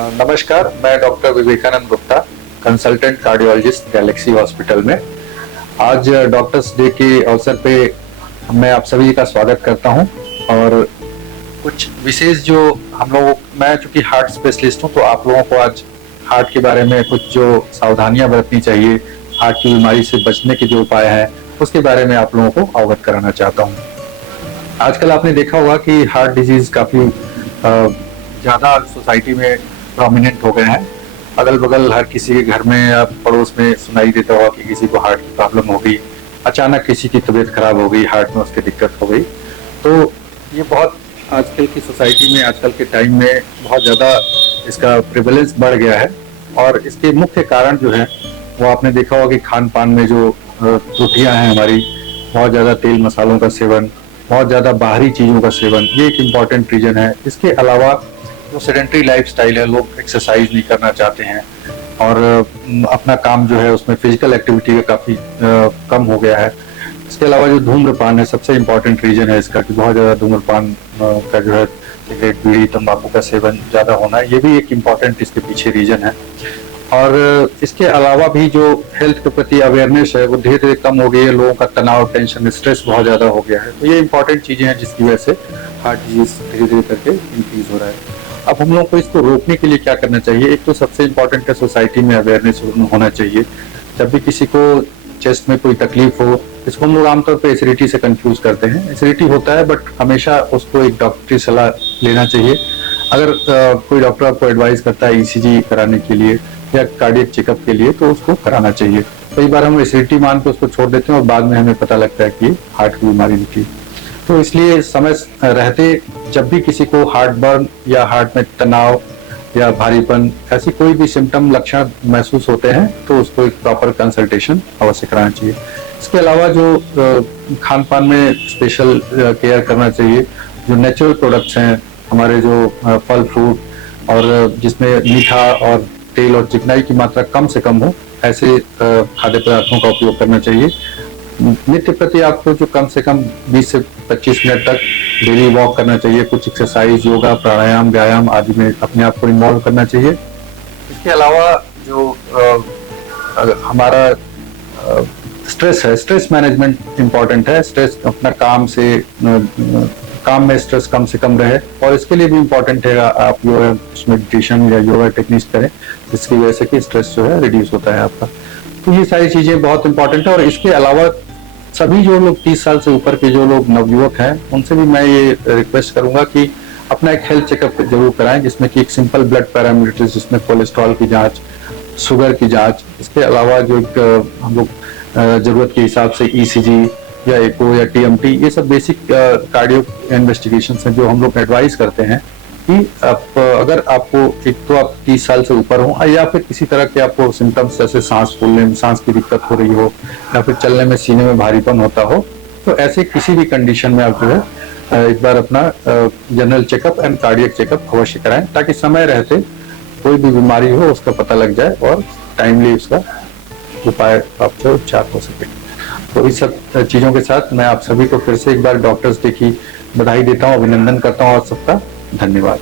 नमस्कार, मैं doctor Vivekanand Gupta, consultant cardiologist galaxy hospital में। आज डॉक्टर्स डे के अवसर पे मैं आप सभी का स्वागत करता हूं और कुछ विशेष जो हम लोग, मैं चूंकि हार्ट स्पेशलिस्ट हूं तो आप लोगों को आज हार्ट के बारे में कुछ जो सावधानियां बरतनी चाहिए, हार्ट की बीमारी से बचने के जो उपाय हैं उसके बारे में आप लोगों को अवगत कराना चाहता हूँ। आजकल आपने देखा होगा कि हार्ट डिजीज काफी ज्यादा सोसाइटी में प्रोमिनेंट हो गए हैं। अगल बगल हर किसी के घर में या पड़ोस में सुनाई देता होगा कि किसी को हार्ट की प्रॉब्लम हो गई, अचानक किसी की तबीयत खराब हो गई, हार्ट में उसकी दिक्कत हो गई। तो ये बहुत आजकल की सोसाइटी में, आजकल के टाइम में बहुत ज़्यादा इसका प्रिवेलेंस बढ़ गया है और इसके मुख्य कारण जो है वो आपने देखा होगा कि खान पान में जो त्रुटियाँ हैं हमारी, बहुत ज़्यादा तेल मसालों का सेवन, बहुत ज़्यादा बाहरी चीज़ों का सेवन, ये एक इम्पॉर्टेंट रीजन है। इसके अलावा जो सेडेंटरी लाइफस्टाइल है, लोग एक्सरसाइज नहीं करना चाहते हैं और अपना काम जो है उसमें फिजिकल एक्टिविटी का काफ़ी कम हो गया है। इसके अलावा जो धूम्रपान है, सबसे इम्पोर्टेंट रीजन है इसका कि बहुत ज़्यादा धूम्रपान का जो है सिगरेट, बीड़ी, तंबाकू का सेवन ज़्यादा होना है, ये भी एक इम्पॉर्टेंट इसके पीछे रीजन है। और इसके अलावा भी जो हेल्थ के प्रति अवेयरनेस है वो धीरे धीरे कम हो गई है। लोगों का तनाव, टेंशन, स्ट्रेस बहुत ज़्यादा हो गया है। तो ये इंपॉर्टेंट चीज़ें हैं जिसकी वजह से हार्ट डिजीज धीरे धीरे करके इंक्रीज हो रहा है। अब हम लोगों को इसको रोकने के लिए क्या करना चाहिए? एक तो सबसे इम्पोर्टेंट है, सोसाइटी में अवेयरनेस होना चाहिए। जब भी किसी को चेस्ट में कोई तकलीफ हो, इसको हम लोग आमतौर पर एसिडिटी से कंफ्यूज करते हैं। एसिडिटी होता है बट हमेशा उसको एक डॉक्टरी सलाह लेना चाहिए। अगर कोई डॉक्टर आपको एडवाइस करता है ईसीजी कराने के लिए या कार्डियक चेकअप के लिए तो उसको कराना चाहिए। कई बार हम एसिडिटी मान के उसको छोड़ देते हैं और बाद में हमें पता लगता है कि हार्ट की बीमारी निकली। तो इसलिए समय रहते जब भी किसी को हार्ट बर्न या हार्ट में तनाव या भारीपन, ऐसी कोई भी सिम्टम, लक्षण महसूस होते हैं तो उसको एक प्रॉपर कंसल्टेशन अवश्य कराना चाहिए। इसके अलावा जो खान पान में स्पेशल केयर करना चाहिए। जो नेचुरल प्रोडक्ट्स हैं हमारे, जो फल फ्रूट और जिसमें मीठा और तेल और चिकनाई की मात्रा कम से कम हो, ऐसे खाद्य पदार्थों का उपयोग करना चाहिए। नित्य प्रति आपको जो कम से कम 20 से 25 मिनट तक डेली वॉक करना चाहिए। कुछ एक्सरसाइज, योगा, प्राणायाम, व्यायाम आदि में अपने आप को इन्वॉल्व करना चाहिए। इसके अलावा जो हमारा स्ट्रेस है, स्ट्रेस मैनेजमेंट इम्पॉर्टेंट है। स्ट्रेस अपना काम में स्ट्रेस कम से कम रहे और इसके लिए भी इम्पोर्टेंट है आप योगा, मेडिटेशन या योगा टेक्निक्स करें जिसकी वजह से कि स्ट्रेस जो है रिड्यूस होता है आपका। तो ये सारी चीजें बहुत इंपॉर्टेंट है। और इसके अलावा सभी जो लोग 30 साल से ऊपर के जो लोग नवयुवक हैं उनसे भी मैं ये रिक्वेस्ट करूंगा कि अपना एक हेल्थ चेकअप जरूर कराएं, जिसमें कि एक सिंपल ब्लड पैरामीटर्स, जिसमें कोलेस्ट्रॉल की जांच, शुगर की जांच, इसके अलावा जो हम लोग जरूरत के हिसाब से ईसीजी या एको या टीएमटी, ये सब बेसिक कार्डियो इन्वेस्टिगेशन हैं जो हम लोग एडवाइस करते हैं कि आप अगर आपको, एक तो आप 30 साल से ऊपर हो या फिर किसी तरह के आपको सिम्टम्स जैसे सांस फूलने में, सांस की दिक्कत हो रही हो या फिर चलने में सीने में भारीपन होता हो, तो ऐसे किसी भी कंडीशन में आप जो है एक बार अपना general checkup and cardiac checkup अवश्य कराएं, ताकि समय रहते कोई भी बीमारी हो उसका पता लग जाए और टाइमली उसका उपाय आपसे उपचार हो सके। तो इस सब चीज़ों के साथ मैं आप सभी को फिर से एक बार डॉक्टर्स डे की बधाई देता हूँ, अभिनंदन करता हूँ और सबका धन्यवाद।